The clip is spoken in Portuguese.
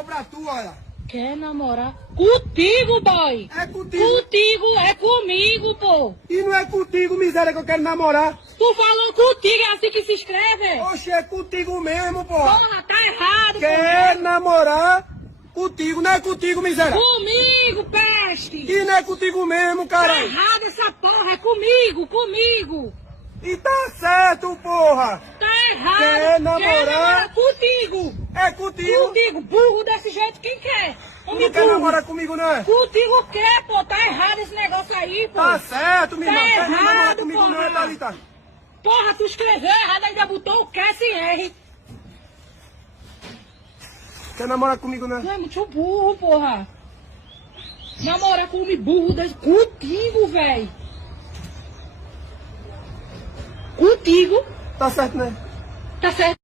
vou pra tu, olha. Quer namorar? Contigo, boy! É contigo. Contigo, é comigo, pô! E não é contigo, miséria, que eu quero namorar. Tu falou contigo, é assim que se escreve? Oxe, é contigo mesmo, porra. Porra, tá errado, Quer porra! namorar contigo, não é contigo, miséria. Comigo, peste! E não é contigo mesmo, Tá cara. errado essa porra, é comigo, comigo! E tá certo, porra. Tá errado! Quer namorar? Contigo! É contigo. Contigo, burro desse jeito, quem quer? Tu Homem não quer burro. namorar comigo, não é? Contigo o quê, pô? Tá errado esse negócio aí, pô! Tá certo, minha Tá irmã. Quer namorar errado, comigo, não é, porra. Thalita? Porra, tu escreveu errado, ainda botou o que sem R. Quer namorar comigo, não é? Tu é muito burro, porra. Namorar com homem burro desse... Contigo, velho. Contigo. Tá certo, né? Tá certo.